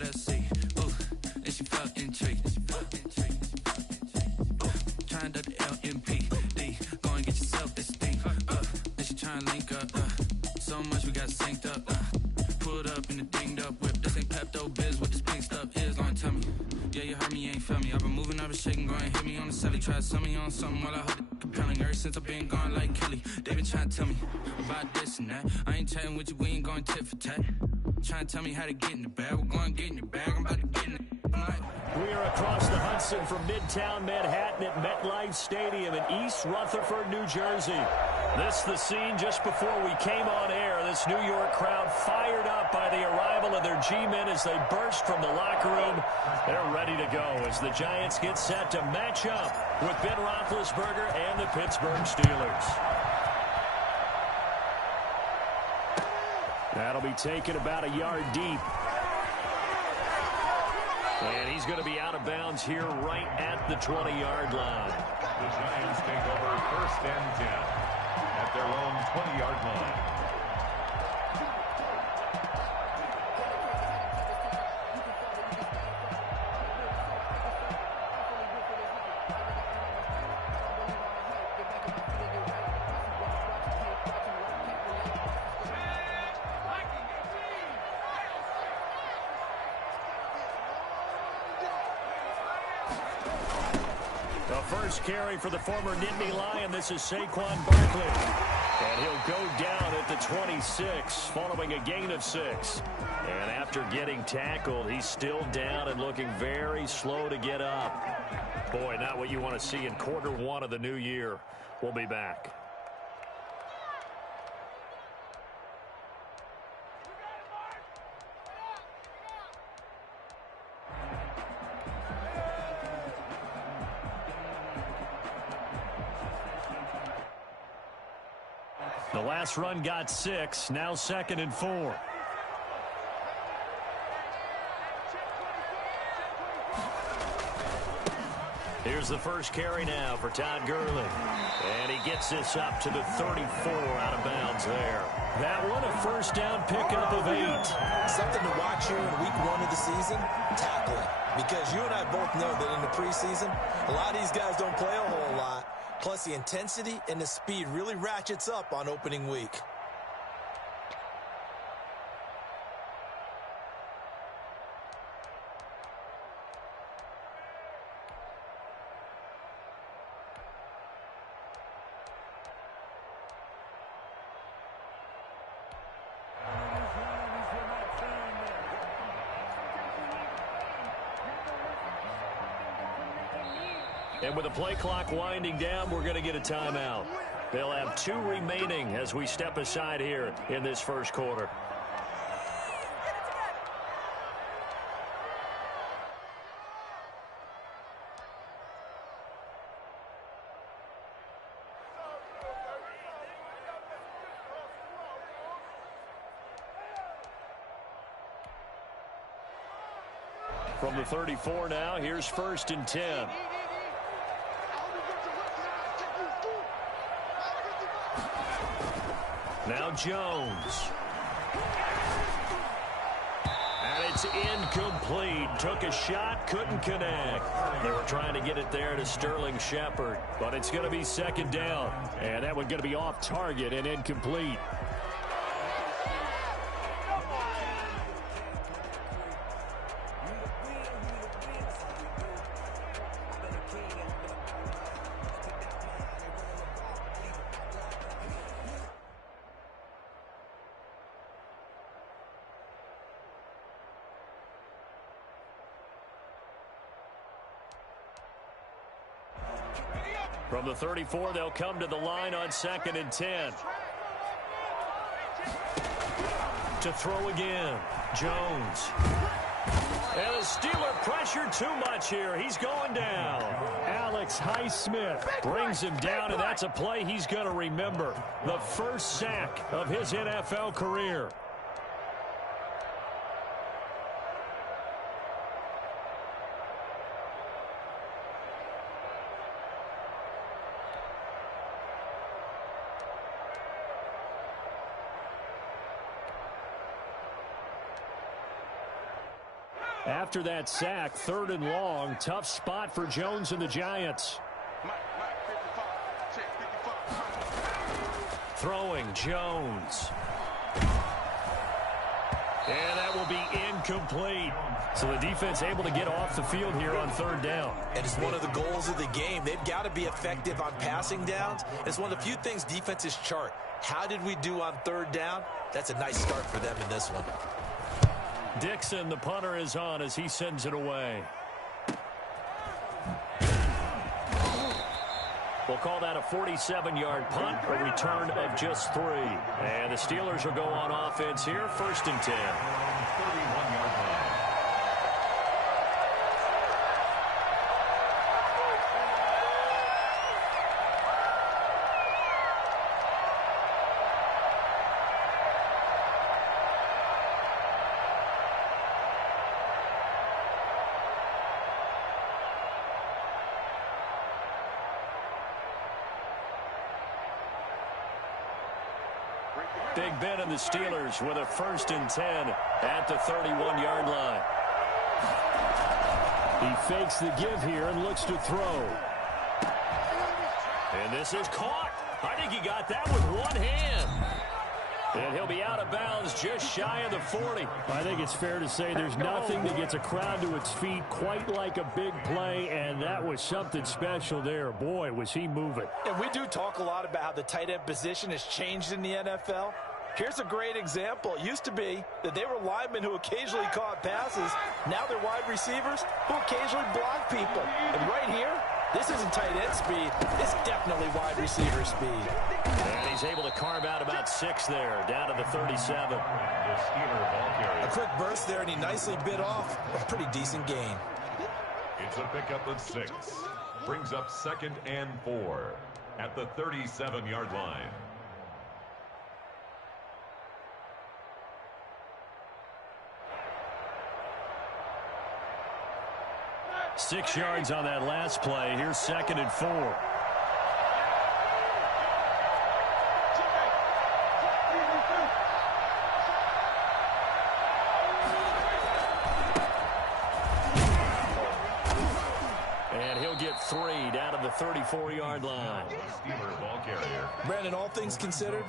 Let's see. Ooh, and she felt intrigued. Trying to the LMPD. Go and get yourself this thing. And she trying to link up. So much we got synced up. Pulled up in the dinged up whip. This ain't Pepto Biz. What this pink stuff is. Long tell me. Yeah, you heard me, you ain't feel me. I've been moving, I've been shaking, go and hit me on the celly. Try to sell me on something while I hold it compelling. Ever since I've been gone like Kelly, they been trying to tell me about this and that. I ain't chatting with you, we ain't going tit for tat. Trying to tell me how to get in the bag. We're going to get in the bag, I'm about to get in it. We are across the Hudson from Midtown Manhattan at MetLife Stadium in East Rutherford, New Jersey. This is the scene just before we came on air. This New York crowd fired up by the arrival of their G-men as they burst from the locker room. They're ready to go as the Giants get set to match up with Ben Roethlisberger and the Pittsburgh Steelers. That'll be taken about a yard deep. And he's going to be out of bounds here right at the 20-yard line. The Giants take over 1st and 10 at their own 20-yard line. First carry for the former Nittany Lion. This is Saquon Barkley. And he'll go down at the 26 following a gain of 6. And after getting tackled, he's still down and looking very slow to get up. Boy, not what you want to see in quarter 1 of the new year. We'll be back. The last run got 6, now 2nd and 4. Here's the first carry now for Todd Gurley. And he gets this up to the 34 out of bounds there. That one a first down pickup of 8. Something to watch here in week 1 of the season, tackling. Because you and I both know that in the preseason, a lot of these guys don't play a whole lot. Plus, the intensity and the speed really ratchets up on opening week. And with the play clock winding down, we're going to get a timeout. They'll have 2 remaining as we step aside here in this first quarter. From the 34 now, here's 1st and 10. Now Jones. And it's incomplete. Took a shot, couldn't connect. They were trying to get it there to Sterling Shepard, but it's going to be 2nd down. And that one going to be off target and incomplete. From the 34, they'll come to the line on 2nd and 10. To throw again, Jones. And the Steeler pressure too much here. He's going down. Alex Highsmith brings him down, and that's a play he's going to remember. The first sack of his NFL career. After that sack, 3rd and long, tough spot for Jones and the Giants. Throwing Jones. And that will be incomplete. So the defense able to get off the field here on 3rd down. And it's one of the goals of the game. They've got to be effective on passing downs. It's one of the few things defenses chart. How did we do on 3rd down? That's a nice start for them in this one. Dixon, the punter, is on as he sends it away. We'll call that a 47-yard punt, a return of just 3. And the Steelers will go on offense here, 1st and 10. 31-yard line. Big Ben and the Steelers with a 1st and 10 at the 31-yard line. He fakes the give here and looks to throw. And this is caught. I think he got that with one hand. And he'll be out of bounds just shy of the 40. I think it's fair to say there's nothing that gets a crowd to its feet quite like a big play, and that was something special there. Boy, was he moving. And we do talk a lot about how the tight end position has changed in the NFL. Here's a great example. It used to be that they were linemen who occasionally caught passes. Now they're wide receivers who occasionally block people. And right here, this isn't tight end speed. It's definitely wide receiver speed. And he's able to carve out about 6 there, down to the 37. The Steeler ball carrier. A quick burst there, and he nicely bit off a pretty decent gain. It's a pickup of 6. Brings up 2nd and 4 at the 37-yard line. 6 yards on that last play. Here's 2nd and 4. And he'll get 3 down to the 34-yard line. Steeler ball carrier. Brandon, all things considered,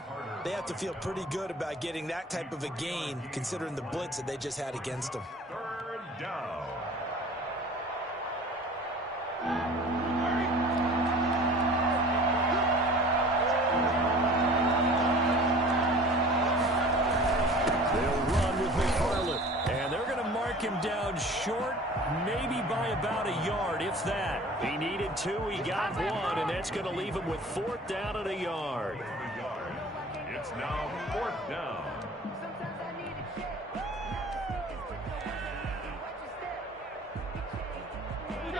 they have to feel pretty good about getting that type of a gain, considering the blitz that they just had against them. 3rd down. Him down short, maybe by about a yard, if that. He needed 2, he got 1, and that's going to leave him with 4th down and a yard. It's now 4th down.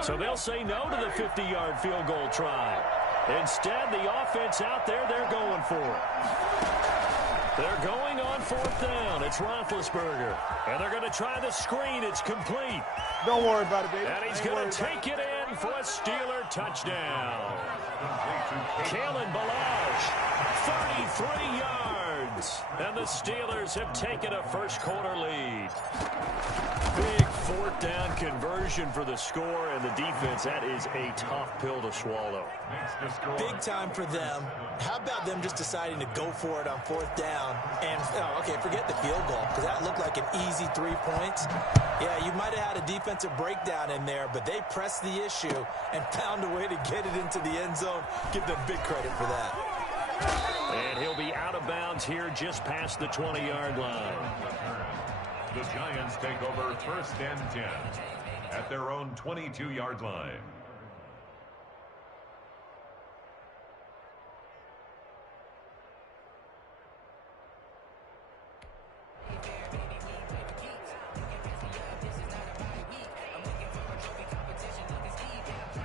So they'll say no to the 50-yard field goal try. Instead, the offense out there, they're going for it. They're going on 4th down. It's Roethlisberger. And they're going to try the screen. It's complete. Don't worry about it, baby. And he's going to take it in for a Steeler touchdown. Kalen Ballage, 33 yards. And the Steelers have taken a first-quarter lead. Big 4th down conversion for the score, and the defense, that is a tough pill to swallow. Big time for them. How about them just deciding to go for it on 4th down? And, okay, forget the field goal, because that looked like an easy 3 points. Yeah, you might have had a defensive breakdown in there, but they pressed the issue and found a way to get it into the end zone. Give them big credit for that. And he'll be out of bounds here just past the 20-yard line. The Giants take over 1st and 10 at their own 22-yard line.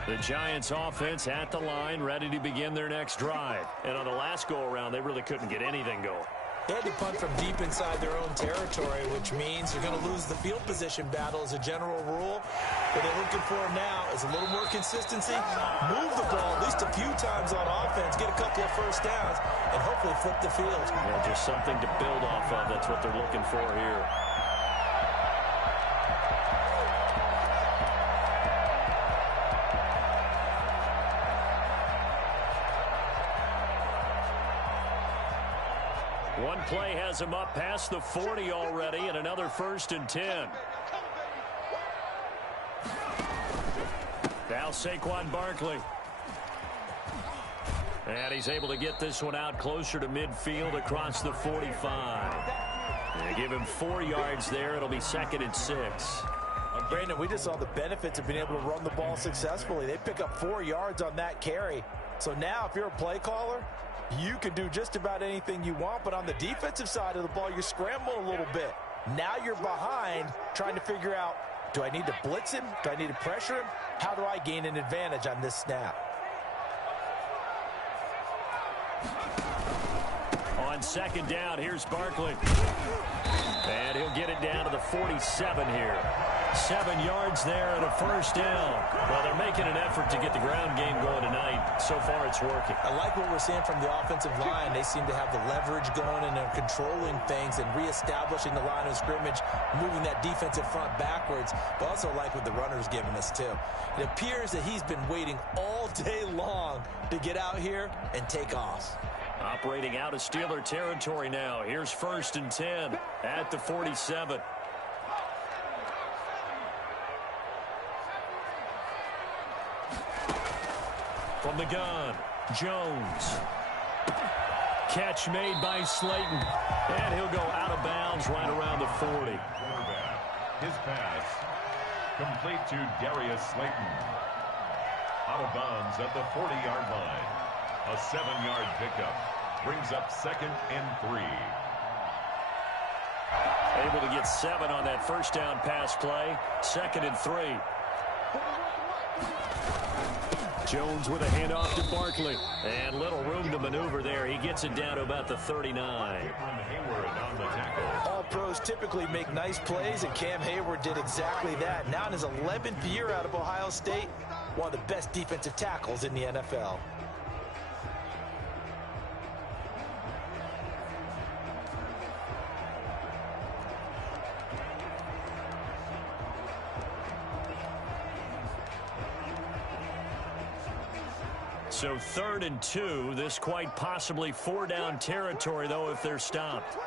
The Giants offense at the line, ready to begin their next drive. And on the last go-around, they really couldn't get anything going. They had to punt from deep inside their own territory, which means you're going to lose the field position battle as a general rule. What they're looking for now is a little more consistency, move the ball at least a few times on offense, get a couple of first downs, and hopefully flip the field. Yeah, just something to build off of. That's what they're looking for here. One play has him up past the 40 already, and another 1st and 10. Now Saquon Barkley. And he's able to get this one out closer to midfield across the 45. They give him 4 yards there. It'll be 2nd and 6. Brandon, we just saw the benefits of being able to run the ball successfully. They pick up 4 yards on that carry. So now if you're a play caller, you can do just about anything you want. But on the defensive side of the ball, you're scrambling a little bit. Now you're behind trying to figure out, do I need to blitz him? Do I need to pressure him? How do I gain an advantage on this snap? On 2nd down, here's Barkley. And he'll get it down to the 47 here. 7 yards there and a 1st down. Well, they're making an effort to get the ground game going tonight. So far, it's working. I like what we're seeing from the offensive line. They seem to have the leverage going, and they're controlling things and reestablishing the line of scrimmage, moving that defensive front backwards. But also like what the runner's giving us, too. It appears that he's been waiting all day long to get out here and take off. Operating out of Steeler territory now. Here's 1st and 10 at the 47. From the gun, Jones. Catch made by Slayton. And he'll go out of bounds right around the 40. His pass complete to Darius Slayton. Out of bounds at the 40-yard line. A 7-yard pickup brings up 2nd and 3. Able to get 7 on that 1st down pass play. 2nd and 3. Jones with a handoff to Barkley. And little room to maneuver there. He gets it down to about the 39. All pros typically make nice plays, and Cam Hayward did exactly that. Now in his 11th year out of Ohio State, one of the best defensive tackles in the NFL. So 3rd and 2. This quite possibly 4-down territory, though, if they're stopped.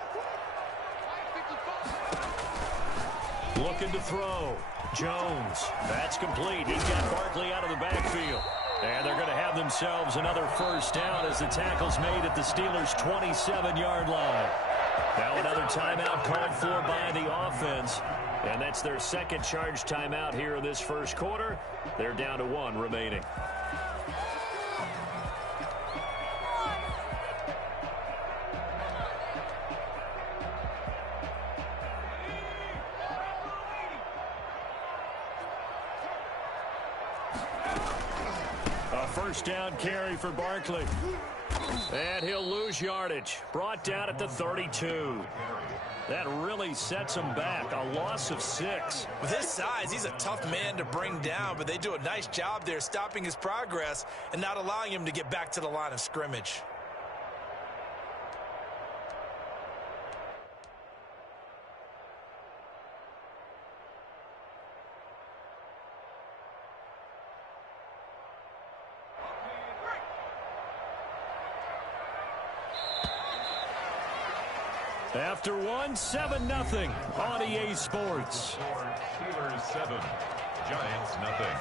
Looking to throw. Jones. That's complete. He's got Barkley out of the backfield. And they're going to have themselves another 1st down as the tackle's made at the Steelers' 27-yard line. Now another timeout called for by the offense. And that's their 2nd charge timeout here in this 1st quarter. They're down to 1 remaining. A 1st down carry for Barkley. And he'll lose yardage. Brought down at the 32. That really sets him back. A loss of 6. With his size, he's a tough man to bring down, but they do a nice job there stopping his progress and not allowing him to get back to the line of scrimmage. After 1, 7-0 on EA Sports. Steelers 7, Giants nothing.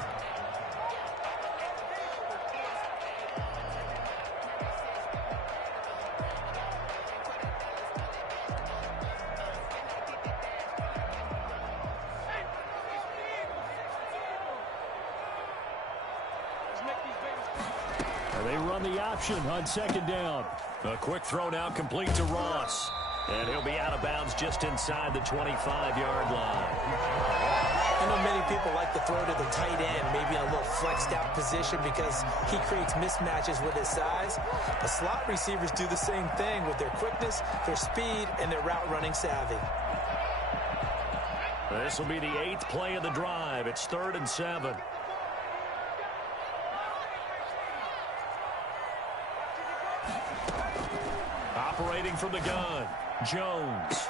They run the option on 2nd down. A quick throw now complete to Ross. And he'll be out of bounds just inside the 25-yard line. I know many people like to throw to the tight end, maybe in a little flexed out position because he creates mismatches with his size. But slot receivers do the same thing with their quickness, their speed, and their route running savvy. This will be the 8th play of the drive. It's 3rd and 7. Operating from the gun, Jones.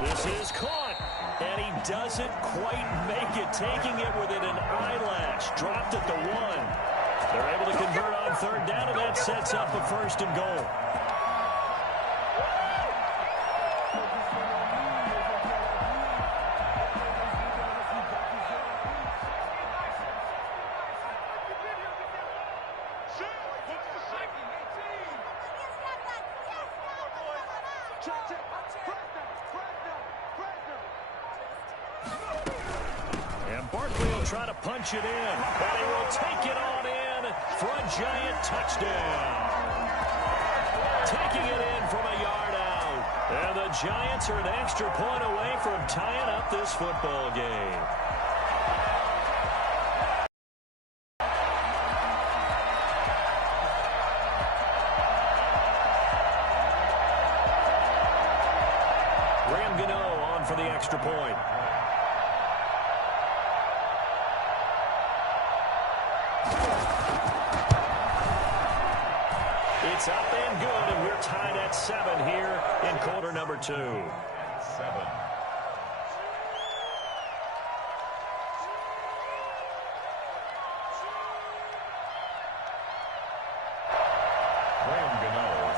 This is caught, and he doesn't quite make it, taking it within an eyelash. Dropped at the 1. They're able to convert on 3rd down, and that sets up a 1st and goal. Quickly he'll try to punch it in. And he will take it on in for a giant touchdown. Taking it in from a yard out. And the Giants are an extra point away from tying up this football game. For the extra point. It's up and good, and we're tied at 7 here in quarter number 2. 7.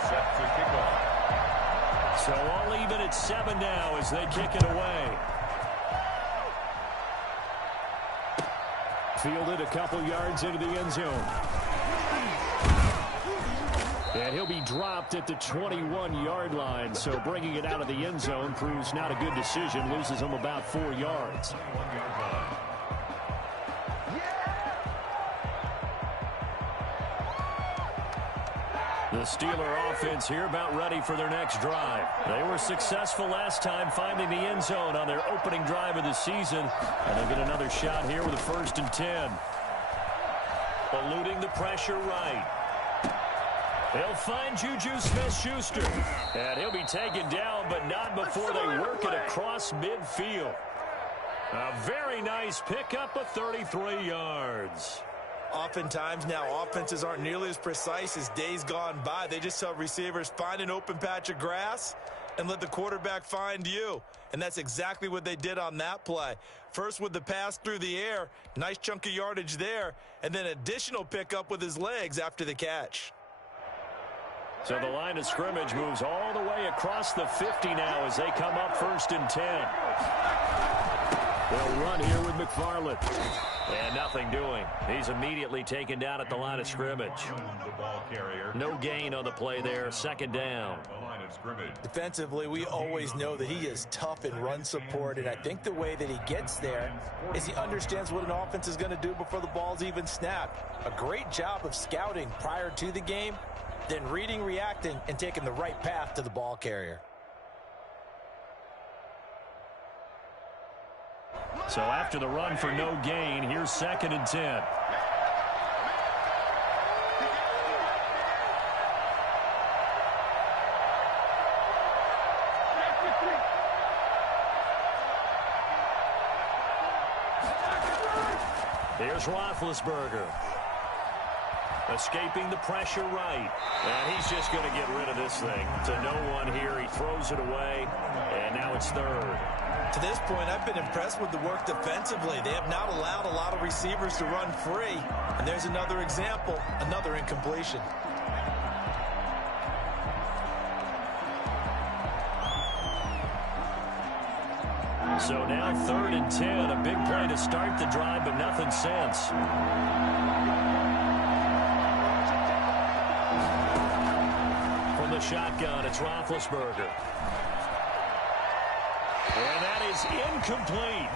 Set to kick off. So all even at 7 now as they kick it away. Fielded a couple yards into the end zone. And he'll be dropped at the 21-yard line. So bringing it out of the end zone proves not a good decision. Loses him about 4 yards. The Steeler offense here about ready for their next drive. They were successful last time finding the end zone on their opening drive of the season. And they'll get another shot here with a 1st and 10. Eluding the pressure right. They'll find Juju Smith-Schuster. And he'll be taken down, but not before they work it across midfield. A very nice pickup of 33 yards. Oftentimes now offenses aren't nearly as precise as days gone by. They just tell receivers, find an open patch of grass and let the quarterback find you. And that's exactly what they did on that play. First with the pass through the air, nice chunk of yardage there, and then additional pickup with his legs after the catch. So the line of scrimmage moves all the way across the 50 now as they come up 1st and 10. They'll run here with McFarland. And nothing doing. He's immediately taken down at the line of scrimmage. The ball carrier. No gain on the play there. 2nd down. The line of scrimmage. Defensively, we always know that he is tough in run support, and I think the way that he gets there is he understands what an offense is going to do before the ball's even snapped. A great job of scouting prior to the game, then reading, reacting, and taking the right path to the ball carrier. So after the run for no gain, here's 2nd and 10. Here's Roethlisberger. Escaping the pressure right. And he's just going to get rid of this thing. To no one here. He throws it away. And now it's 3rd. To this point, I've been impressed with the work defensively. They have not allowed a lot of receivers to run free. And there's another example, another incompletion. So now 3rd and 10. A big play to start the drive, but nothing since. From the shotgun, it's Roethlisberger. And that is incomplete.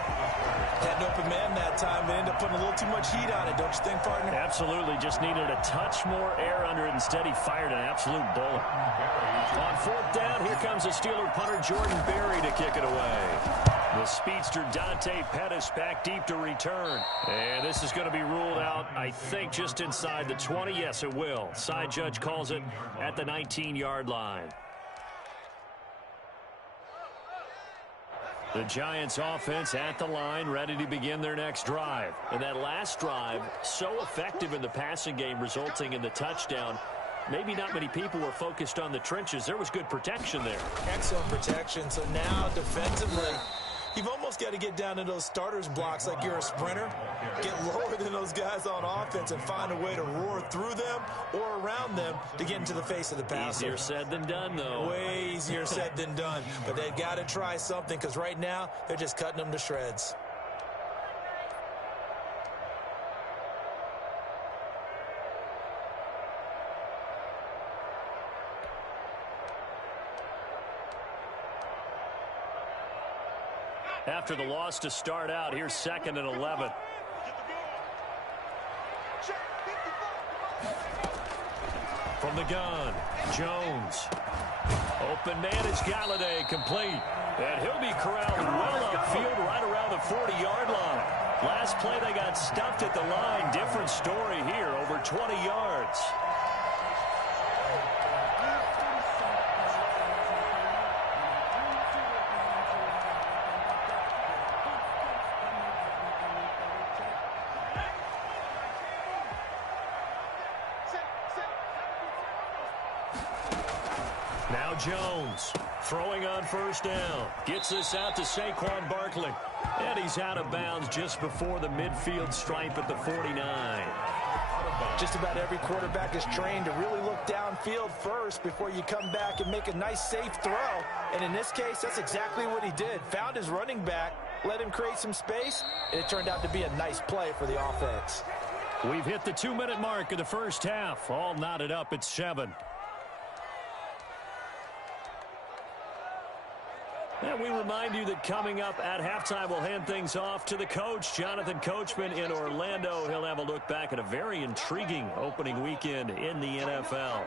Had an open man that time, but ended up putting a little too much heat on it, don't you think, partner? Absolutely. Just needed a touch more air under it. Instead, he fired an absolute bullet. On 4th down, here comes the Steeler punter Jordan Berry to kick it away. The speedster Dante Pettis back deep to return. And this is going to be ruled out, I think, just inside the 20. Yes, it will. Side judge calls it at the 19-yard line. The Giants offense at the line, ready to begin their next drive. And that last drive, so effective in the passing game, resulting in the touchdown. Maybe not many people were focused on the trenches. There was good protection there. Excellent protection. So now defensively, you've almost got to get down to those starters blocks like you're a sprinter. Get lower than those guys on offense and find a way to roar through them or around them to get into the face of the passer. Easier said than done, though. Way easier said than done. But they've got to try something because right now they're just cutting them to shreds. after the loss to start out. Here's 2nd and 11. From the gun, Jones. Open man is Galladay, complete. And he'll be corralled well upfield right around the 40-yard line. Last play they got stuffed at the line. Different story here, over 20 yards. Now Jones throwing on 1st down. Gets this out to Saquon Barkley. And he's out of bounds just before the midfield stripe at the 49. Just about every quarterback is trained to really look downfield first before you come back and make a nice, safe throw. And in this case, that's exactly what he did. Found his running back, let him create some space, and it turned out to be a nice play for the offense. We've hit the 2-minute mark of the first half. All knotted up at 7. And we remind you that coming up at halftime, we'll hand things off to the coach, Jonathan Coachman in Orlando. He'll have a look back at a very intriguing opening weekend in the NFL.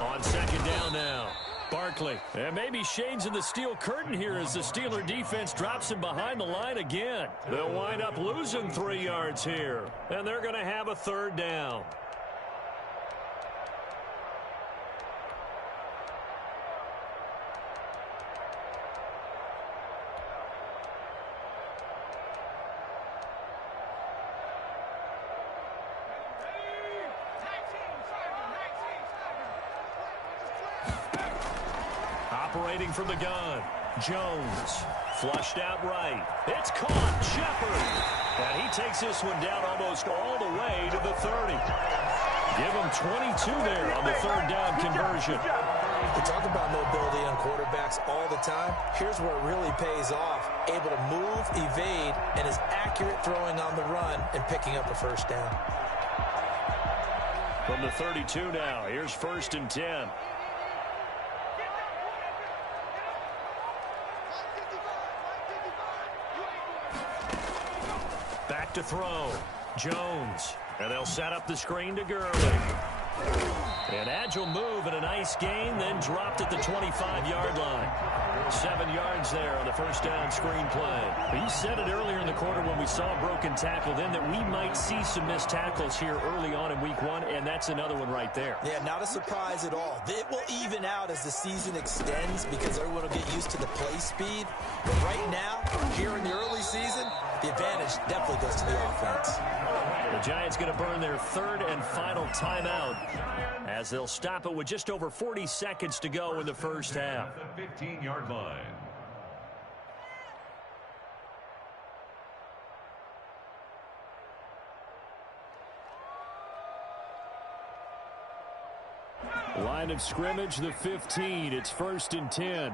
On 2nd down now, Barkley. And maybe shades in the steel curtain here as the Steeler defense drops him behind the line again. They'll wind up losing 3 yards here, and they're going to have a 3rd down. Operating from the gun, Jones. Flushed out right. It's caught. Shepard. And he takes this one down almost all the way to the 30. Give him 22 there on the 3rd down conversion. We talk about mobility on quarterbacks all the time. Here's where it really pays off. Able to move, evade, and is accurate throwing on the run and picking up a 1st down. From the 32 now, here's 1st and 10. Back to throw. Jones. And they'll set up the screen to Gurley. An agile move and a nice gain, then dropped at the 25-yard line. 7 yards there on the 1st down screen play. You said it earlier in the quarter when we saw a broken tackle then that we might see some missed tackles here early on in week 1, and that's another one right there. Yeah, not a surprise at all. It will even out as the season extends because everyone will get used to the play speed. But right now, here in the early season, the advantage definitely goes to the offense. The Giants going to burn their 3rd and final timeout as they'll stop it with just over 40 seconds to go in the first half. The 15-yard line. Line of scrimmage, the 15. It's 1st and 10.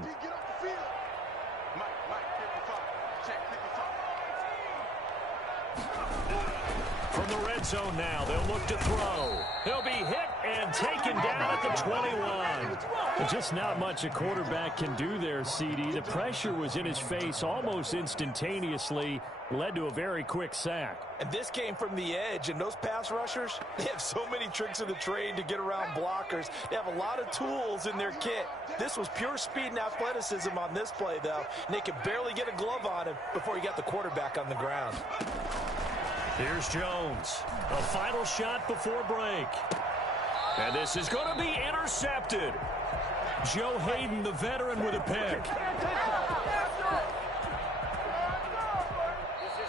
From the red zone now, they'll look to throw. He'll be hit and taken down at the 21. Just not much a quarterback can do there, CD. The pressure was in his face almost instantaneously, led to a very quick sack. And this came from the edge, and those pass rushers, they have so many tricks of the trade to get around blockers. They have a lot of tools in their kit. This was pure speed and athleticism on this play, though, and they could barely get a glove on him before he got the quarterback on the ground. Here's Jones. A final shot before break. And this is going to be intercepted. Joe Hayden, the veteran, with a pick.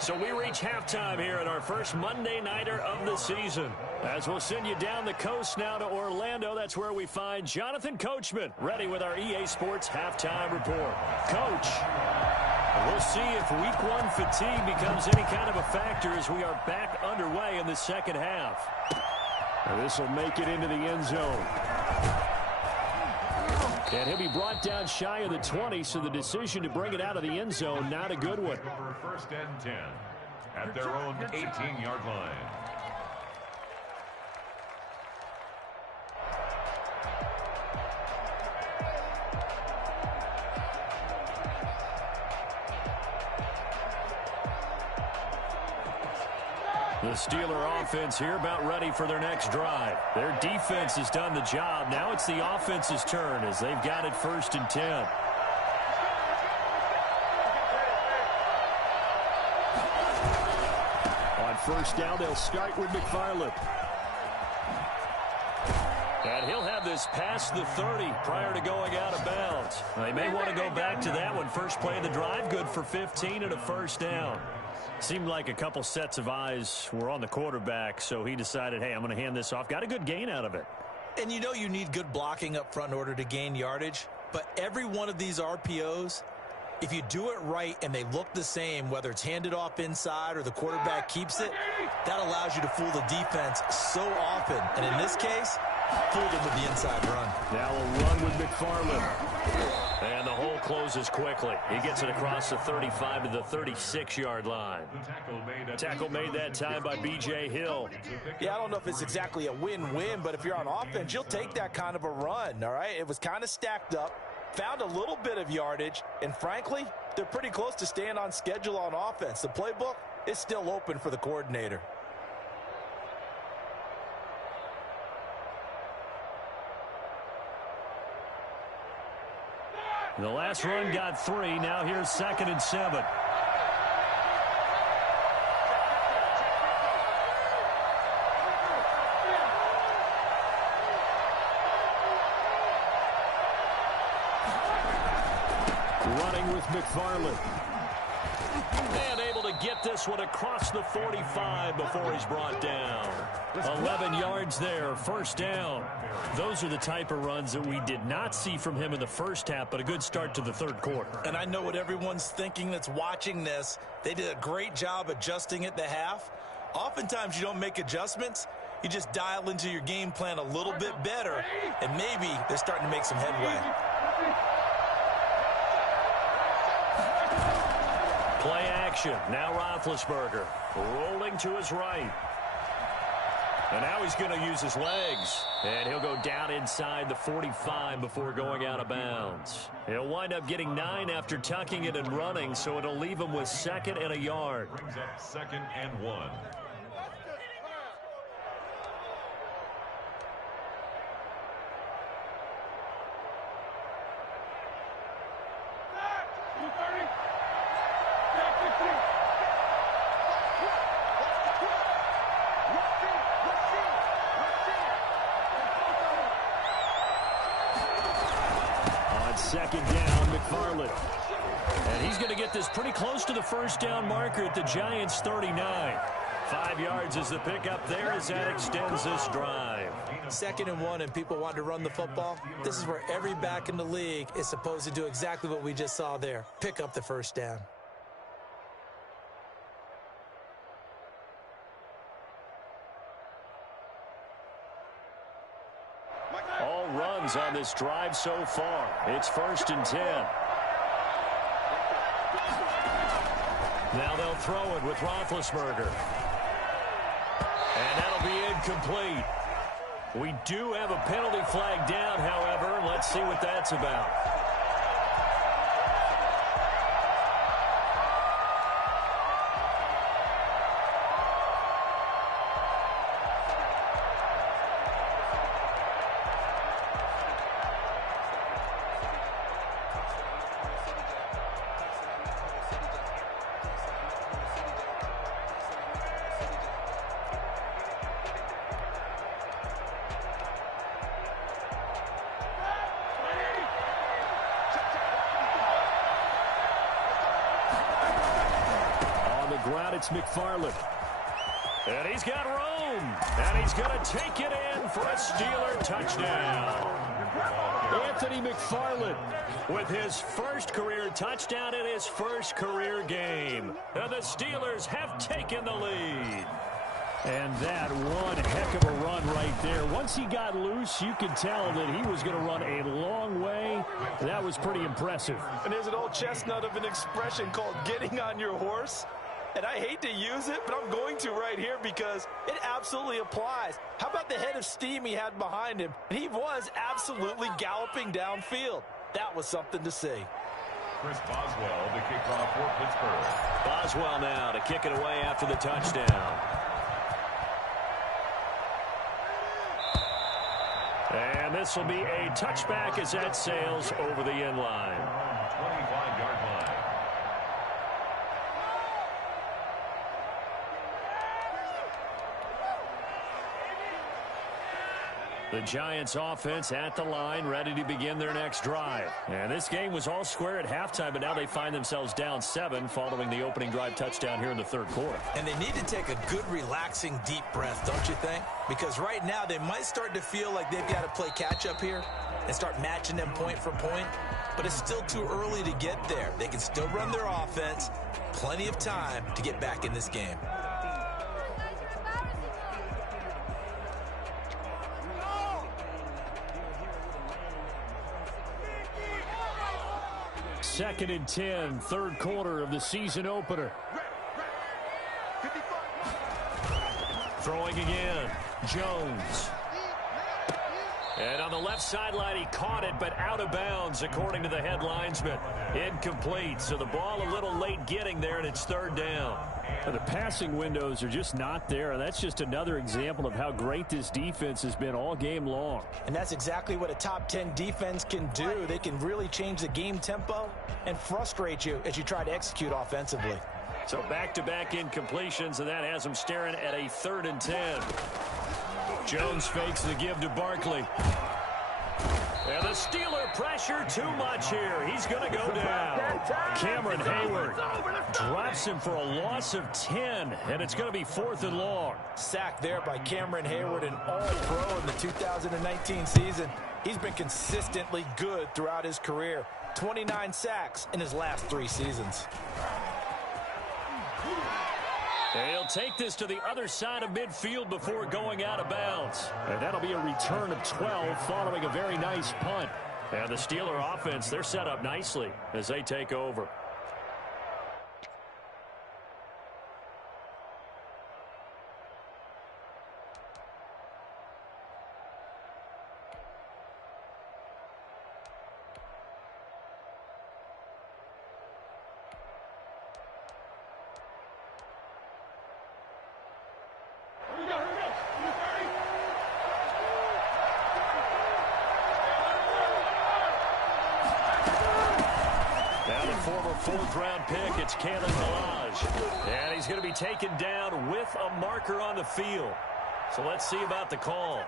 So we reach halftime here at our first Monday Nighter of the season. As we'll send you down the coast now to Orlando, that's where we find Jonathan Coachman, ready with our EA Sports Halftime Report. Coach, we'll see if Week 1 fatigue becomes any kind of a factor as we are back underway in the second half. And this will make it into the end zone. And he'll be brought down shy of the 20, so the decision to bring it out of the end zone, not a good one. For 1st and 10 at their own 18-yard line. The Steeler offense here about ready for their next drive. Their defense has done the job. Now it's the offense's turn as they've got it 1st and 10. On 1st down, they'll start with McFarland. And he'll have this past the 30 prior to going out of bounds. They may want to go back to that one. First play of the drive, good for 15 and a 1st down. Seemed like a couple sets of eyes were on the quarterback, so he decided, hey, I'm going to hand this off. Got a good gain out of it. And you know you need good blocking up front in order to gain yardage, but every one of these RPOs, if you do it right and they look the same, whether it's handed off inside or the quarterback keeps it, that allows you to fool the defense so often. And in this case, fooled him with the inside run. Now a run with McFarland. And the hole closes quickly. He gets it across the 35 to the 36-yard line. Tackle made that time by B.J. Hill. Yeah, I don't know if it's exactly a win-win, but if you're on offense, you'll take that kind of a run, all right? It was kind of stacked up, found a little bit of yardage, and frankly, they're pretty close to staying on schedule on offense. The playbook is still open for the coordinator. The last run got 3. Now here's 2nd and 7. Running with McFarland. And able to get this one across the 45 before he's brought down. 11 yards there, 1st down. Those are the type of runs that we did not see from him in the first half, but a good start to the 3rd quarter. And I know what everyone's thinking that's watching this. They did a great job adjusting at the half. Oftentimes you don't make adjustments. You just dial into your game plan a little bit better, and maybe they're starting to make some headway. Play action. Now Roethlisberger rolling to his right. And now he's going to use his legs. And he'll go down inside the 45 before going out of bounds. He'll wind up getting 9 after tucking it and running, so it'll leave him with 2nd and a yard. Brings up 2nd and 1. On 2nd down, McFarland. And he's going to get this pretty close to the 1st down marker at the Giants' 39. 5 yards is the pickup there as that extends this drive. 2nd and 1 and people want to run the football. This is where every back in the league is supposed to do exactly what we just saw there. Pick up the 1st down. All runs on this drive so far. It's 1st and 10. Now they'll throw it with Roethlisberger. And that'll be incomplete. We do have a penalty flag down, however. Let's see what that's about. It's McFarland. And he's got room. And he's going to take it in for a Steeler touchdown. Anthony McFarland with his 1st career touchdown in his 1st career game. And the Steelers have taken the lead. And that one heck of a run right there. Once he got loose, you could tell that he was going to run a long way. That was pretty impressive. And there's an old chestnut of an expression called getting on your horse. And I hate to use it, but I'm going to right here because it absolutely applies. How about the head of steam he had behind him? And he was absolutely galloping downfield. That was something to see. Chris Boswell to kick off for Pittsburgh. Boswell now to kick it away after the touchdown. And this will be a touchback as that sails over the end line. 25-yard line. The Giants offense at the line, ready to begin their next drive. And this game was all square at halftime, but now they find themselves down 7 following the opening drive touchdown here in the third quarter. And they need to take a good, relaxing, deep breath, don't you think? Because right now they might start to feel like they've got to play catch-up here and start matching them point for point. But it's still too early to get there. They can still run their offense. Plenty of time to get back in this game. Second and 10, third quarter of the season opener. Throwing again, Jones. And on the left sideline, he caught it, but out of bounds, according to the head linesman. Incomplete, so the ball a little late getting there, and it's third down. The passing windows are just not there. That's just another example of how great this defense has been all game long. And that's exactly what a top 10 defense can do. They can really change the game tempo and frustrate you as you try to execute offensively. So back-to-back incompletions, and that has them staring at a 3rd and 10. Jones fakes the give to Barkley. And the Steeler pressure too much here. He's going to go down. Cameron Hayward drops him for a loss of 10, and it's going to be 4th and long. Sack there by Cameron Hayward, an all-pro in the 2019 season. He's been consistently good throughout his career. 29 sacks in his last 3 seasons. And he'll take this to the other side of midfield before going out of bounds. And that'll be a return of 12 following a very nice punt. And the Steeler offense, they're set up nicely as they take over. Fourth-round pick, it's Kalen Ballage. And he's going to be taken down with a marker on the field. So let's see about the call.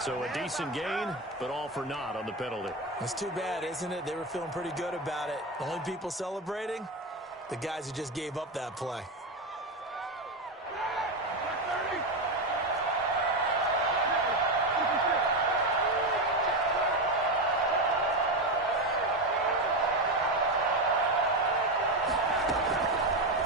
So a decent gain, but all for naught on the penalty. That's too bad, isn't it? They were feeling pretty good about it. The only people celebrating, the guys who just gave up that play.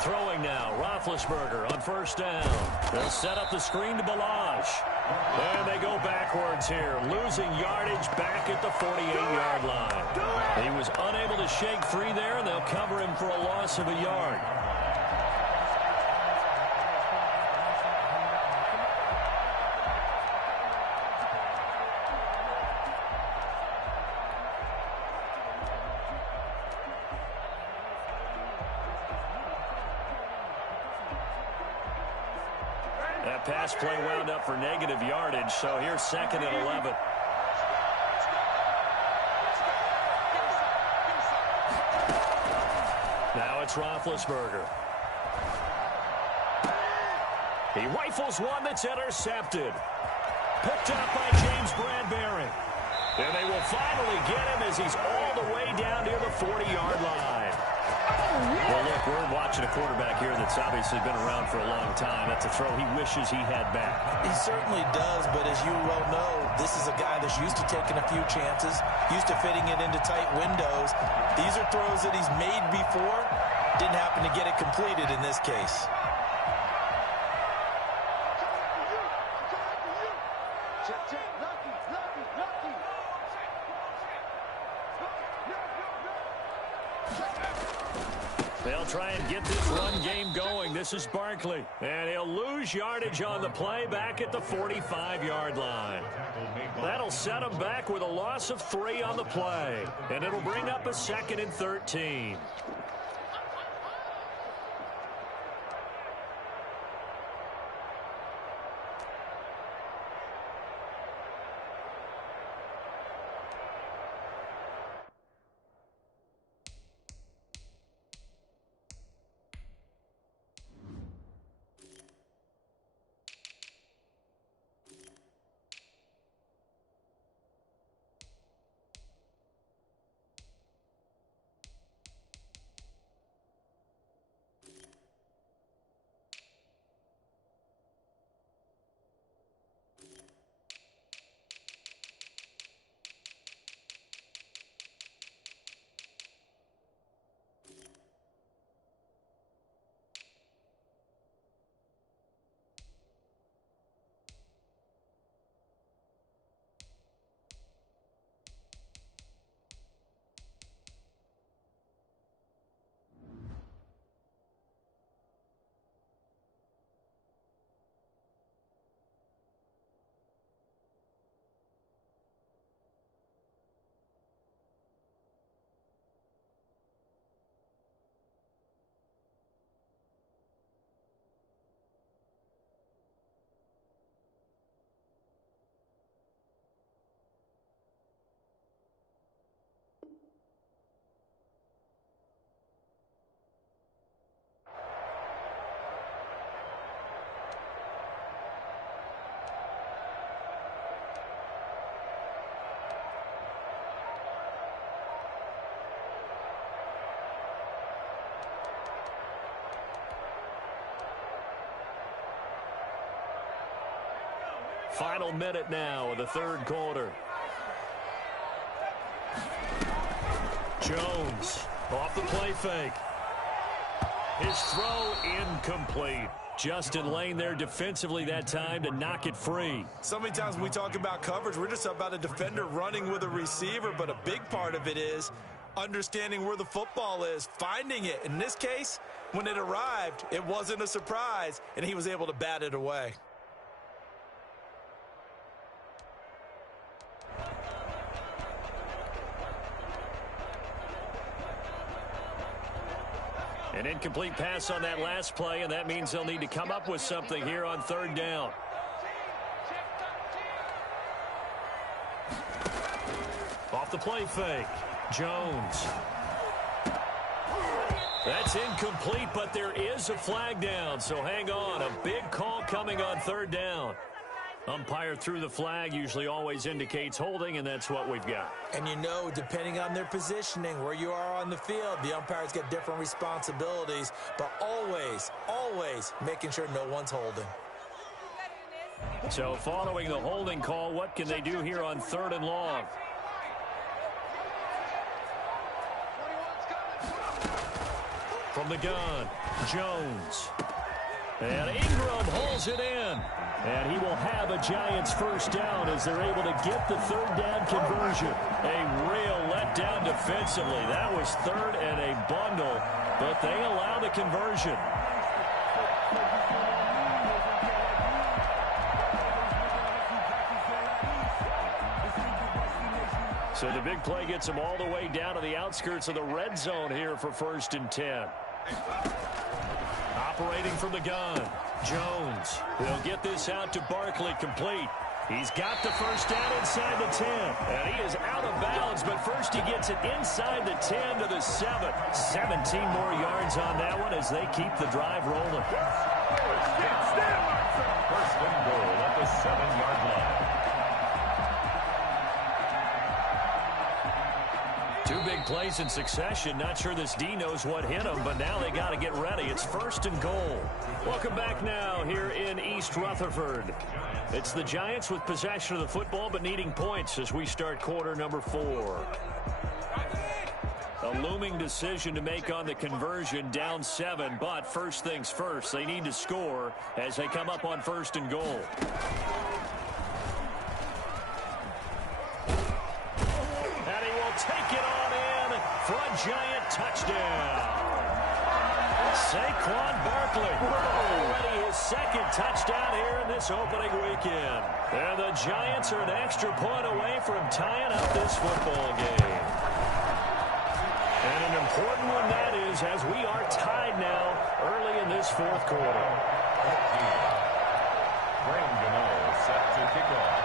Throwing now, Roethlisberger on first down. They'll set up the screen to Ballage. And they go backwards here, losing yardage back at the 48-yard line. He was unable to shake free there, and they'll cover him for a loss of a yard. That pass play wound up for negative yardage, so here's 2nd and 11. Now it's Roethlisberger. He rifles one that's intercepted. Picked up by James Bradbury. And they will finally get him as he's all the way down near the 40-yard line. Well, look, we're watching a quarterback here that's obviously been around for a long time. That's a throw he wishes he had back. He certainly does, but as you well know, this is a guy that's used to taking a few chances, used to fitting it into tight windows. These are throws that he's made before. Didn't happen to get it completed in this case. They'll try and get this run game going. This is Barkley. And he'll lose yardage on the play back at the 45-yard line. That'll set him back with a loss of 3 on the play. And it'll bring up a 2nd and 13. Final minute now of the third quarter. Jones off the play fake. His throw incomplete. Justin Lane there defensively that time to knock it free. So many times when we talk about coverage, we're just about a defender running with a receiver, but a big part of it is understanding where the football is, finding it. In this case, when it arrived, it wasn't a surprise, and he was able to bat it away. An incomplete pass on that last play, and that means they'll need to come up with something here on third down. Off the play fake. Jones. That's incomplete, but there is a flag down, so hang on. A big call coming on third down. Umpire threw the flag, usually always indicates holding, and that's what we've got. And you know, depending on their positioning, where you are on the field, the umpires get different responsibilities, but always, always making sure no one's holding. So following the holding call, what can they do here on third and long? From the gun, Jones. And Ingram holds it in. And he will have a Giants first down as they're able to get the third down conversion. A real letdown defensively. That was third and a bundle, but they allow the conversion. So the big play gets them all the way down to the outskirts of the red zone here for 1st and 10. Operating from the gun, Jones. He'll get this out to Barkley, complete. He's got the first down inside the 10. And he is out of bounds, but first he gets it inside the 10 to the 7. 17 more yards on that one as they keep the drive rolling. First and goal at the 7-yard line. Two big plays in succession. Not sure this D knows what hit him, but now they got to get ready. It's 1st and goal. Welcome back now here in East Rutherford. It's the Giants with possession of the football, but needing points as we start quarter number 4. A looming decision to make on the conversion, down 7, but first things first, they need to score as they come up on 1st and goal. And he will take it on in for a Giant touchdown. Saquon Barkley, already his second touchdown here in this opening weekend. And the Giants are an extra point away from tying up this football game. And an important one that is, as we are tied now early in this 4th quarter. Set to kick off.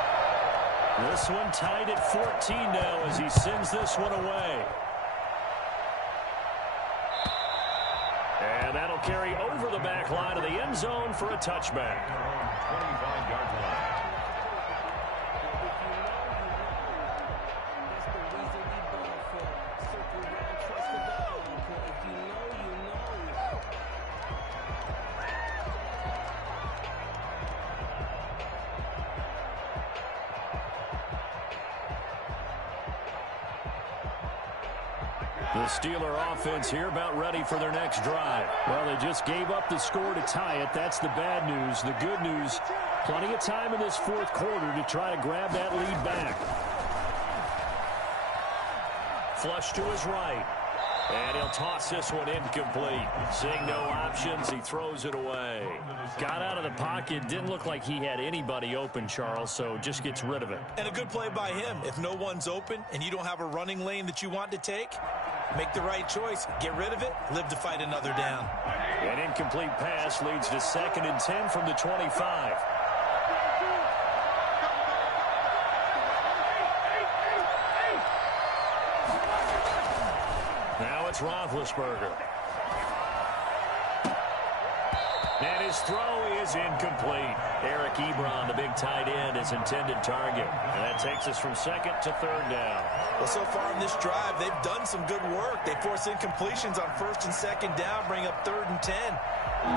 This one tied at 14 now as he sends this one away. And that'll carry over the back line of the end zone for a touchback. 25-yard line. The Steeler offense here about ready for their next drive. Well, they just gave up the score to tie it. That's the bad news. The good news, plenty of time in this 4th quarter to try to grab that lead back. Flush to his right. And he'll toss this one incomplete. Seeing no options, he throws it away. Got out of the pocket. Didn't look like he had anybody open, Charles, so just gets rid of it. And a good play by him. If no one's open and you don't have a running lane that you want to take, make the right choice. Get rid of it. Live to fight another down. An incomplete pass leads to 2nd and 10 from the 25. Now it's Roethlisberger. And his throw is incomplete. Eric Ebron, the big tight end, his intended target. And that takes us from second to third down. Well, so far in this drive, they've done some good work. They force incompletions on first and second down, bring up 3rd and 10.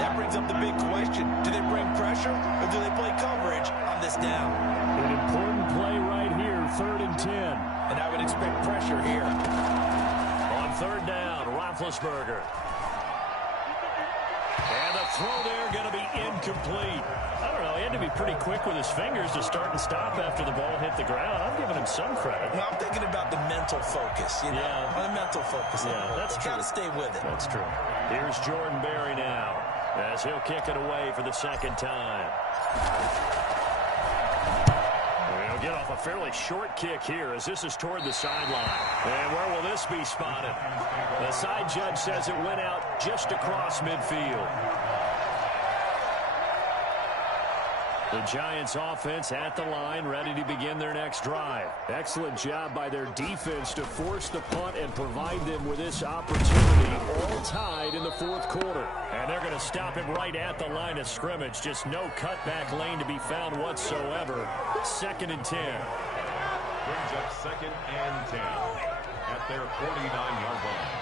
That brings up the big question. Do they bring pressure or do they play coverage on this down? An important play right here, 3rd and 10. And I would expect pressure here. On 3rd down, Roethlisberger. And the throw there going to be incomplete. I don't know. He had to be pretty quick with his fingers to start and stop after the ball hit the ground. I'm giving him some credit. Well, I'm thinking about the mental focus, you know? Yeah. The mental focus. Yeah, that's true. Got to stay with it. That's true. Here's Jordan Berry now as he'll kick it away for the second time. He'll get off a fairly short kick here as this is toward the sideline. And where will this be spotted? The side judge says it went out just across midfield. The Giants offense at the line, ready to begin their next drive. Excellent job by their defense to force the punt and provide them with this opportunity, all tied in the 4th quarter. And they're going to stop him right at the line of scrimmage. Just no cutback lane to be found whatsoever. 2nd and 10. Brings up 2nd and 10 at their 49-yard line.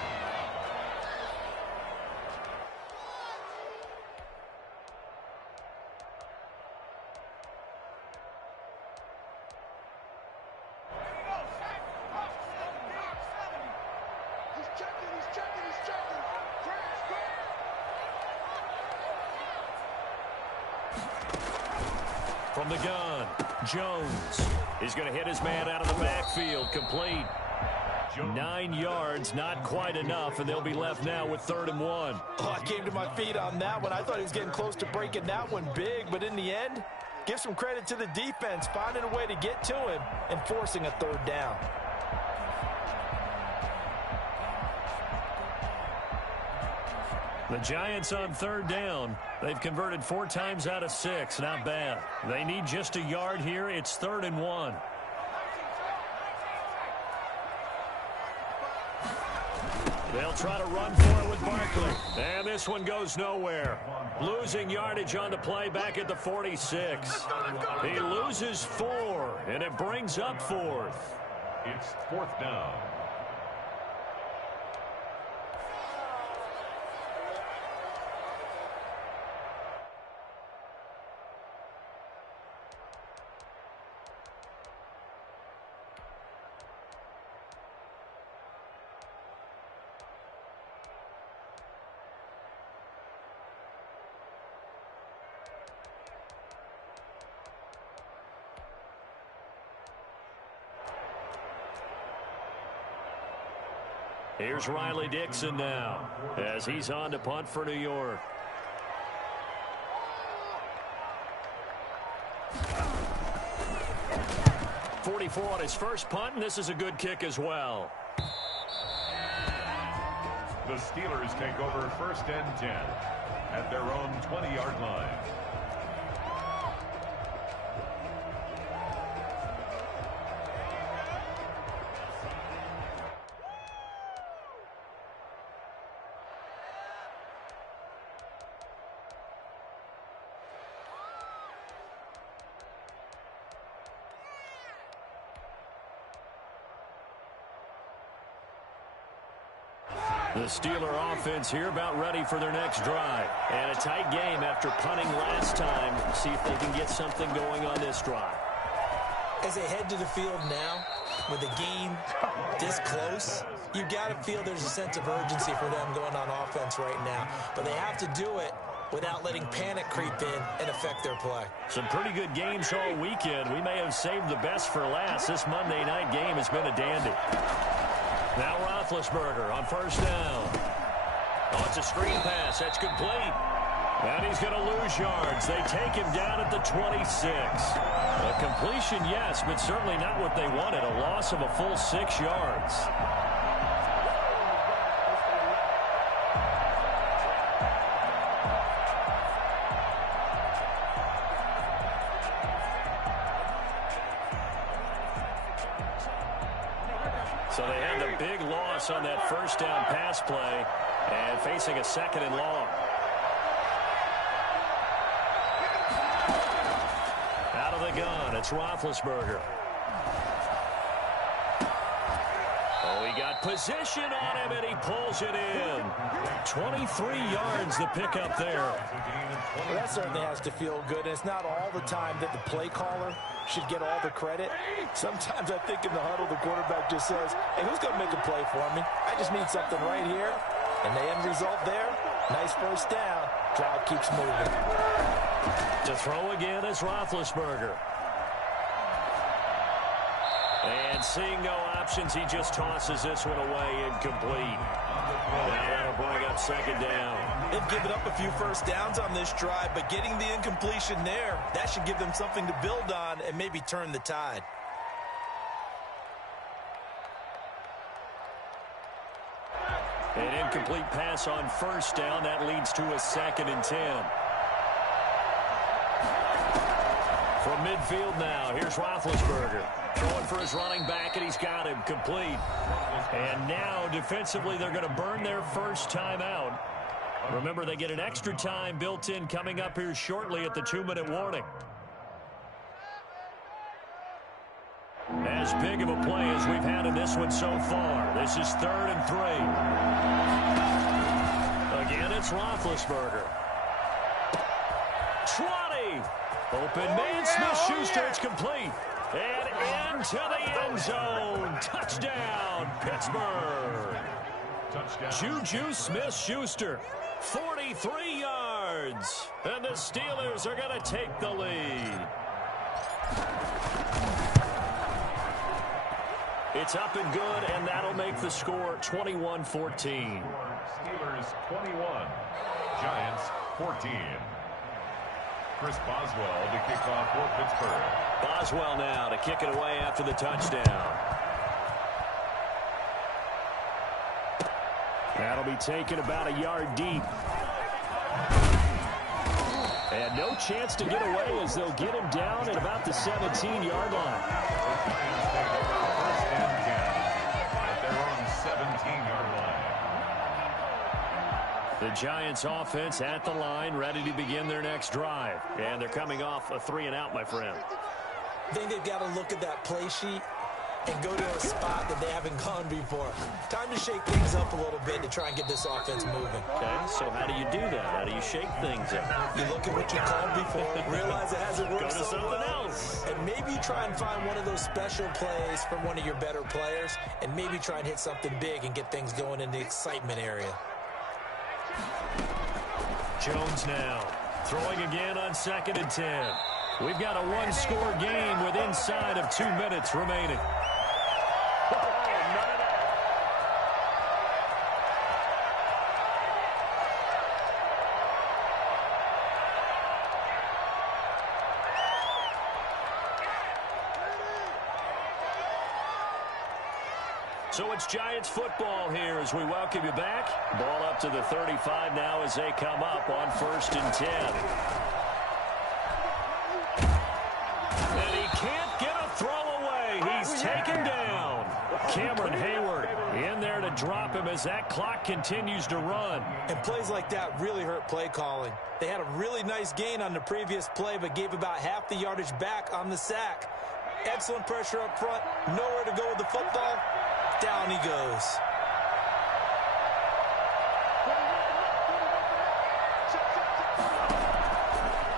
From the gun, Jones. He's going to hit his man out of the backfield. Complete. 9 yards, not quite enough, and they'll be left now with 3rd and 1. Oh, I came to my feet on that one. I thought he was getting close to breaking that one big, but in the end, give some credit to the defense, finding a way to get to him and forcing a 3rd down. The Giants on 3rd down. They've converted 4 times out of 6. Not bad. They need just a yard here. It's 3rd and 1. They'll try to run for it with Barkley. And this one goes nowhere. Losing yardage on the play back at the 46. He loses 4, and it brings up 4th. It's 4th down. Here's Riley Dixon now as he's on to punt for New York. .44 on his first punt, and this is a good kick as well. The Steelers take over 1st and 10 at their own 20-yard line. The Steeler offense here about ready for their next drive. And a tight game after punting last time. See if they can get something going on this drive. As they head to the field now, with the game this close, you've got to feel there's a sense of urgency for them going on offense right now. But they have to do it without letting panic creep in and affect their play. Some pretty good games all weekend. We may have saved the best for last. This Monday night game has been a dandy. Now Roethlisberger on 1st down. Oh, it's a screen pass. That's complete. And he's going to lose yards. They take him down at the 26. A completion, yes, but certainly not what they wanted. A loss of a full 6 yards. So they had a big loss on that 1st down pass play and facing a 2nd and long. the gun, it's Roethlisberger. Oh, he got position on him, and he pulls it in. 23 yards to pick up there. Well, that certainly has to feel good. And it's not all the time that the play caller should get all the credit. Sometimes I think in the huddle, the quarterback just says, hey, who's going to make a play for me? I just need something right here. And the end result there, nice first down. Drive keeps moving. To throw again is Roethlisberger. And seeing no options, he just tosses this one away incomplete. Now that'll bring up second down. They've given up a few first downs on this drive, but getting the incompletion there, that should give them something to build on and maybe turn the tide. An incomplete pass on first down. That leads to a 2nd and 10. From midfield now, here's Roethlisberger. Throwing for his running back, and he's got him complete. And now, defensively, they're going to burn their first timeout. Remember, they get an extra time built in coming up here shortly at the 2-minute warning. As big of a play as we've had in this one so far. This is 3rd and 3. Again, it's Roethlisberger. 20. Open man, Smith-Schuster, it's complete. And into the end zone. Touchdown, Pittsburgh. Juju Smith-Schuster, 43 yards. And the Steelers are going to take the lead. It's up and good, and that'll make the score 21-14. Steelers 21, Giants 14. Chris Boswell to kick off for Pittsburgh. Boswell now to kick it away after the touchdown. That'll be taken about a yard deep. And no chance to get away as they'll get him down at about the 17-yard line. First and 10 at their own 17-yard line. The Giants offense at the line, ready to begin their next drive. And they're coming off a 3-and-out, my friend. I think they've got to look at that play sheet and go to a spot that they haven't gone before. Time to shake things up a little bit to try and get this offense moving. Okay, so how do you do that? How do you shake things up? You look at what you called before, realize it hasn't worked Go to so something well, else. and maybe try and find one of those special plays from one of your better players, and maybe try and hit something big and get things going in the excitement area. Jones now throwing again on 2nd and 10. We've got a one-score game with inside of 2 minutes remaining. So it's Giants football here as we welcome you back. Ball up to the 35 now as they come up on 1st and 10. And he can't get a throw away. He's taken down. Cameron Hayward in there to drop him as that clock continues to run. And plays like that really hurt play calling. They had a really nice gain on the previous play, but gave about half the yardage back on the sack. Excellent pressure up front. Nowhere to go with the football. Down he goes.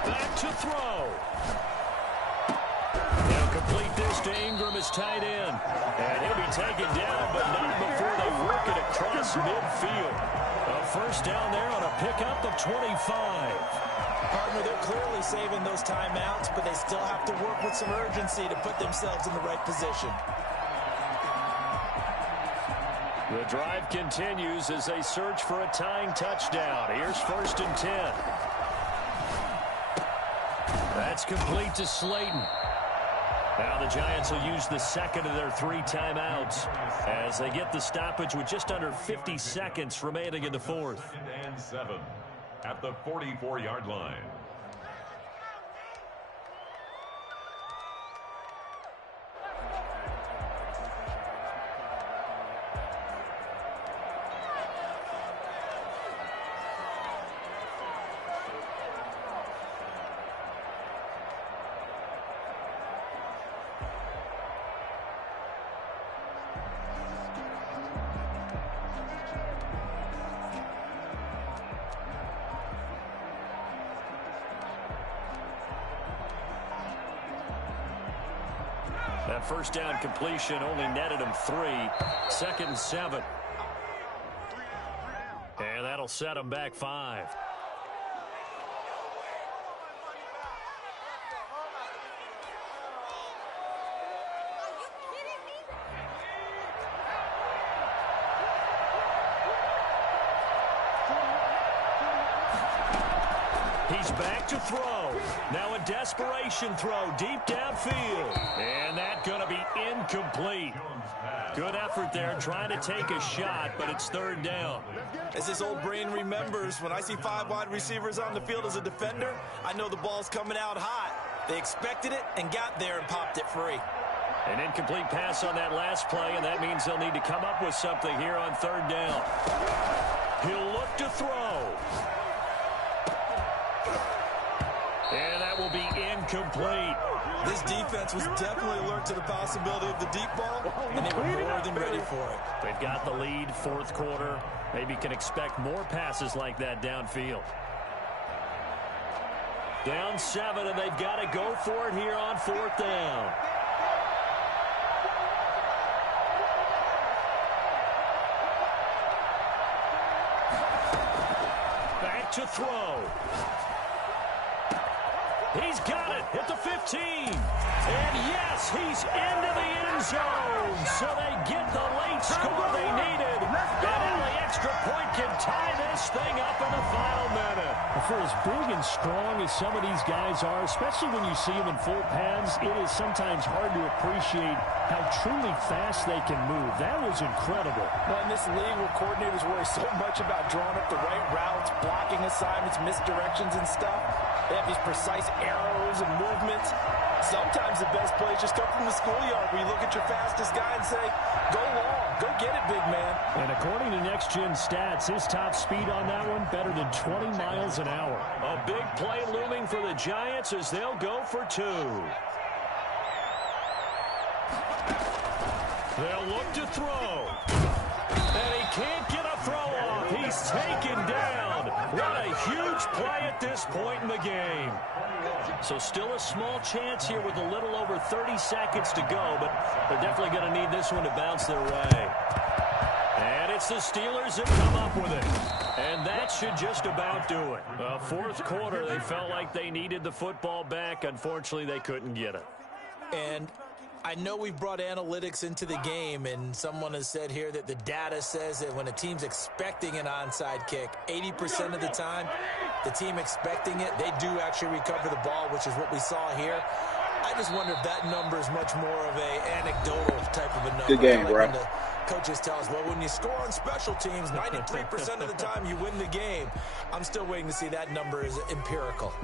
Back to throw. They'll complete this to Ingram as tight end. And he'll be taken down, but not before they work it across midfield. A first down there on a pickup of 25. Partner, they're clearly saving those timeouts, but they still have to work with some urgency to put themselves in the right position. The drive continues as they search for a tying touchdown. Here's 1st and 10. That's complete to Slayton. Now the Giants will use the second of their 3 timeouts as they get the stoppage with just under 50 seconds remaining in the 4th. 2nd and 7 at the 44-yard line. That first down completion only netted him 3. 2nd and 7. And that'll set him back 5. He's back to throw. Now a desperation throw deep downfield. And that's going to be incomplete. Good effort there trying to take a shot, but it's 3rd down. As this old brain remembers, when I see 5 wide receivers on the field as a defender, I know the ball's coming out hot. They expected it and got there and popped it free. An incomplete pass on that last play, and that means they'll need to come up with something here on 3rd down. He'll look to throw. And that will be incomplete. This defense was definitely alert to the possibility of the deep ball, and they were more than ready for it. They've got the lead, 4th quarter. Maybe can expect more passes like that downfield. Down 7, and they've got to go for it here on 4th down. Back to throw. He's got it at the 15. And yes, he's into the end zone. So they get the late score they needed. And the extra point can tie this thing up in the final minute. For as big and strong as some of these guys are, especially when you see them in full pads, it is sometimes hard to appreciate how truly fast they can move. That was incredible. Well, in this league where coordinators worry so much about drawing up the right routes, blocking assignments, misdirections and stuff, they have these precise arrows and movements. Sometimes the best plays just come from the schoolyard where you look at your fastest guy and say, go long, go get it, big man. And according to Next Gen Stats, his top speed on that one better than 20 miles an hour. A big play looming for the Giants as they'll go for 2. They'll look to throw. And he can't get a throw off. He's taken down. What a huge play at this point in the game. So still a small chance here with a little over 30 seconds to go, but they're definitely going to need this one to bounce their way. And it's the Steelers that come up with it. And that should just about do it. 4th quarter, they felt like they needed the football back. Unfortunately, they couldn't get it. And I know we've brought analytics into the game, and someone has said here that the data says that when a team's expecting an onside kick, 80% of the time, the team expecting it, they do actually recover the ball, which is what we saw here. I just wonder if that number is much more of a anecdotal type of a number. Good game, bro. When the coaches tell us, well, when you score on special teams, 93% of the time you win the game. I'm still waiting to see that number is empirical.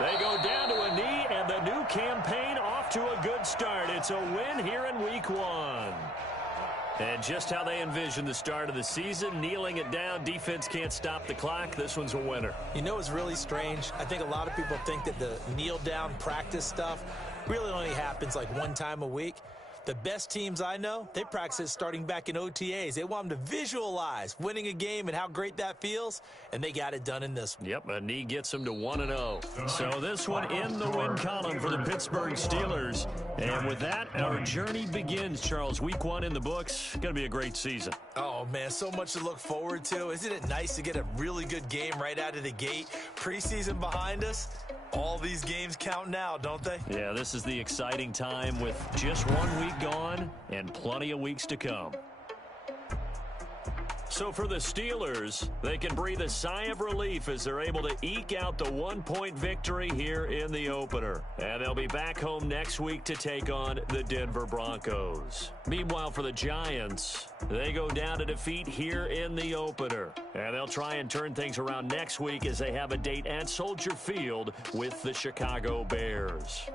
They go down to a knee, and the new campaign off to a good start. It's a win here in Week 1. And just how they envisioned the start of the season, kneeling it down, defense can't stop the clock. This one's a winner. You know, it's really strange. I think a lot of people think that the kneel-down practice stuff really only happens like one time a week. The best teams I know, they practice it starting back in OTAs. They want them to visualize winning a game and how great that feels, and they got it done in this one. Yep, a knee gets them to 1-0. So this one in the win column for the Pittsburgh Steelers. And with that, our journey begins, Charles. Week 1 in the books. Going to be a great season. Oh, man, so much to look forward to. Isn't it nice to get a really good game right out of the gate? Preseason behind us. All these games count now, don't they? Yeah, this is the exciting time with just 1 week gone and plenty of weeks to come. So for the Steelers, they can breathe a sigh of relief as they're able to eke out the 1-point victory here in the opener. And they'll be back home next week to take on the Denver Broncos. Meanwhile, for the Giants, they go down to defeat here in the opener. And they'll try and turn things around next week as they have a date at Soldier Field with the Chicago Bears.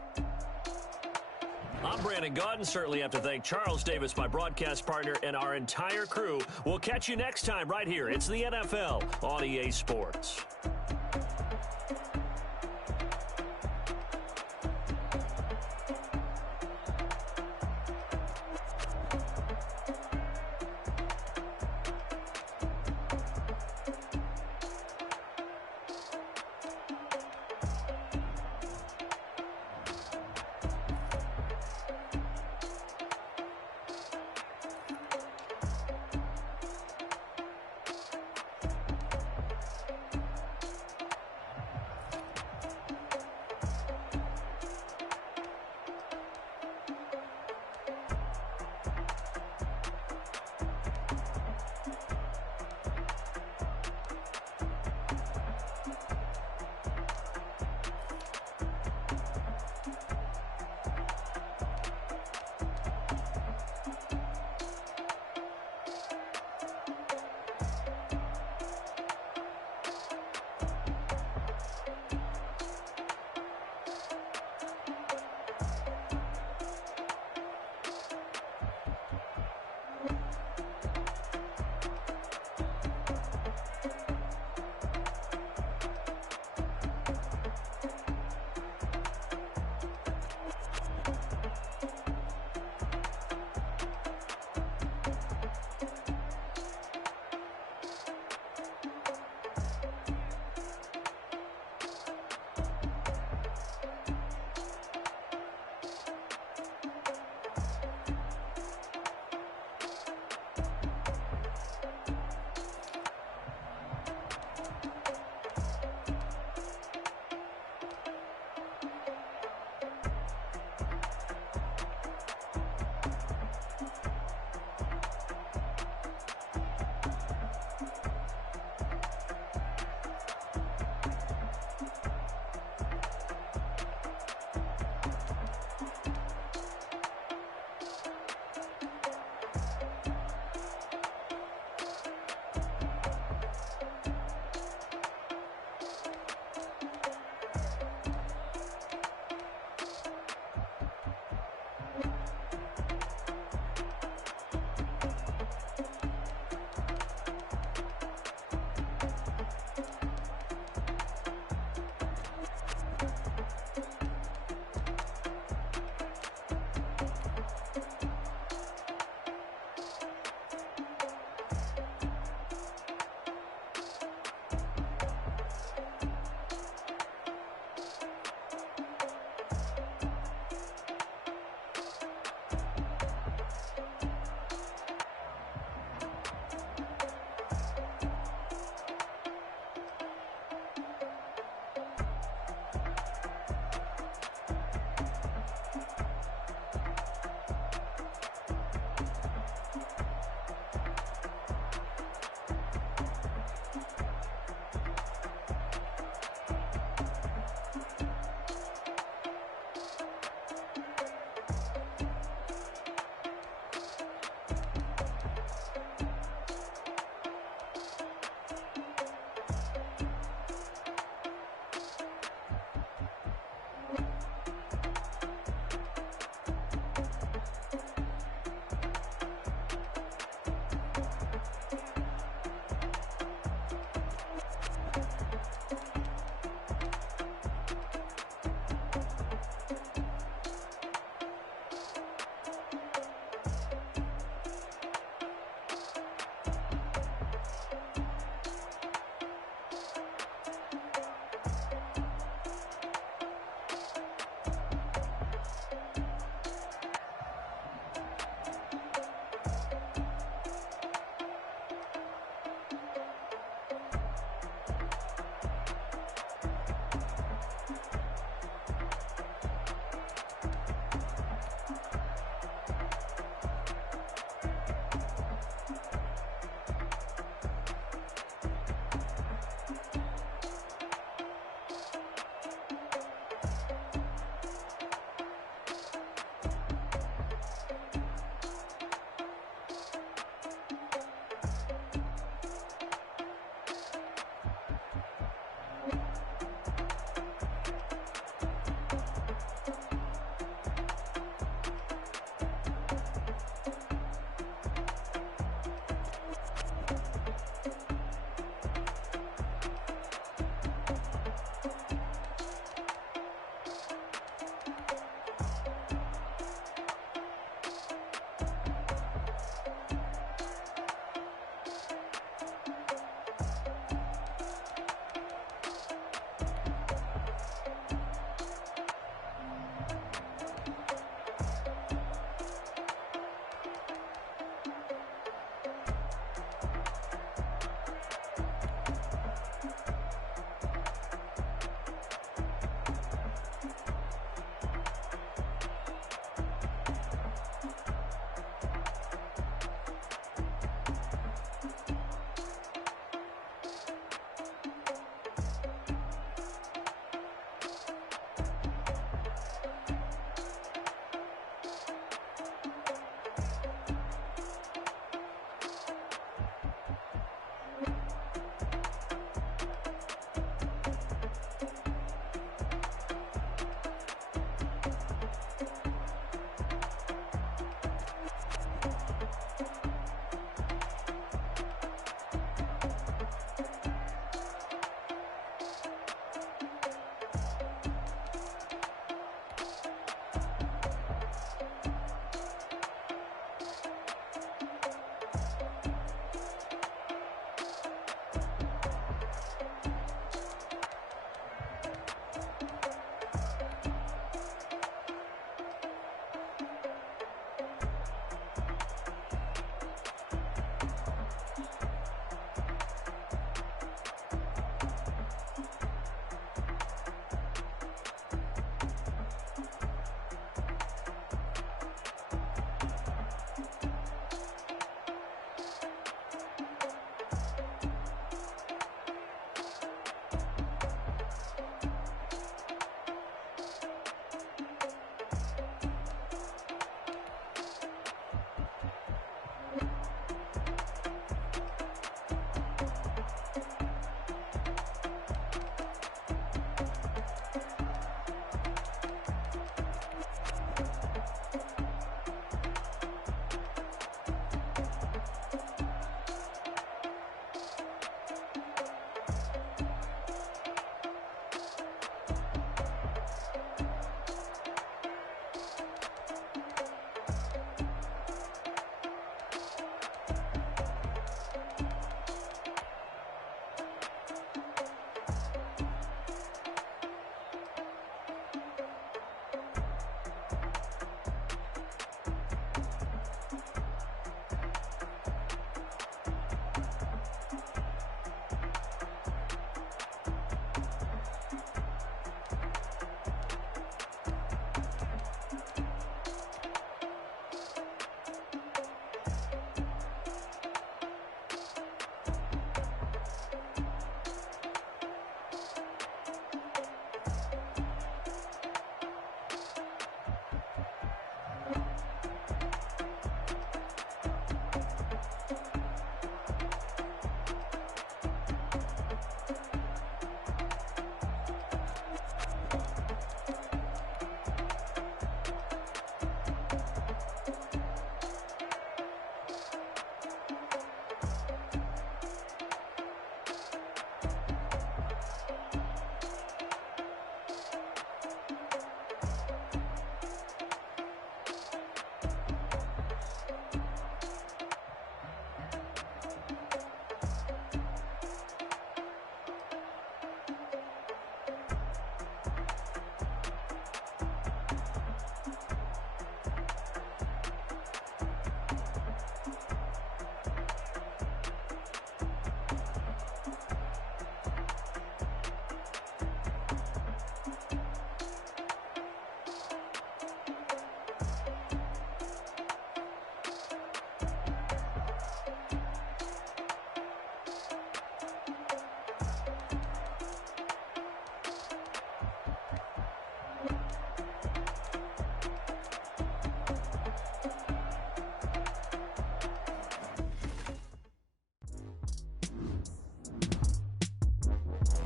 I'm Brandon Gaudin. Certainly have to thank Charles Davis, my broadcast partner, and our entire crew. We'll catch you next time right here. It's the NFL on EA Sports.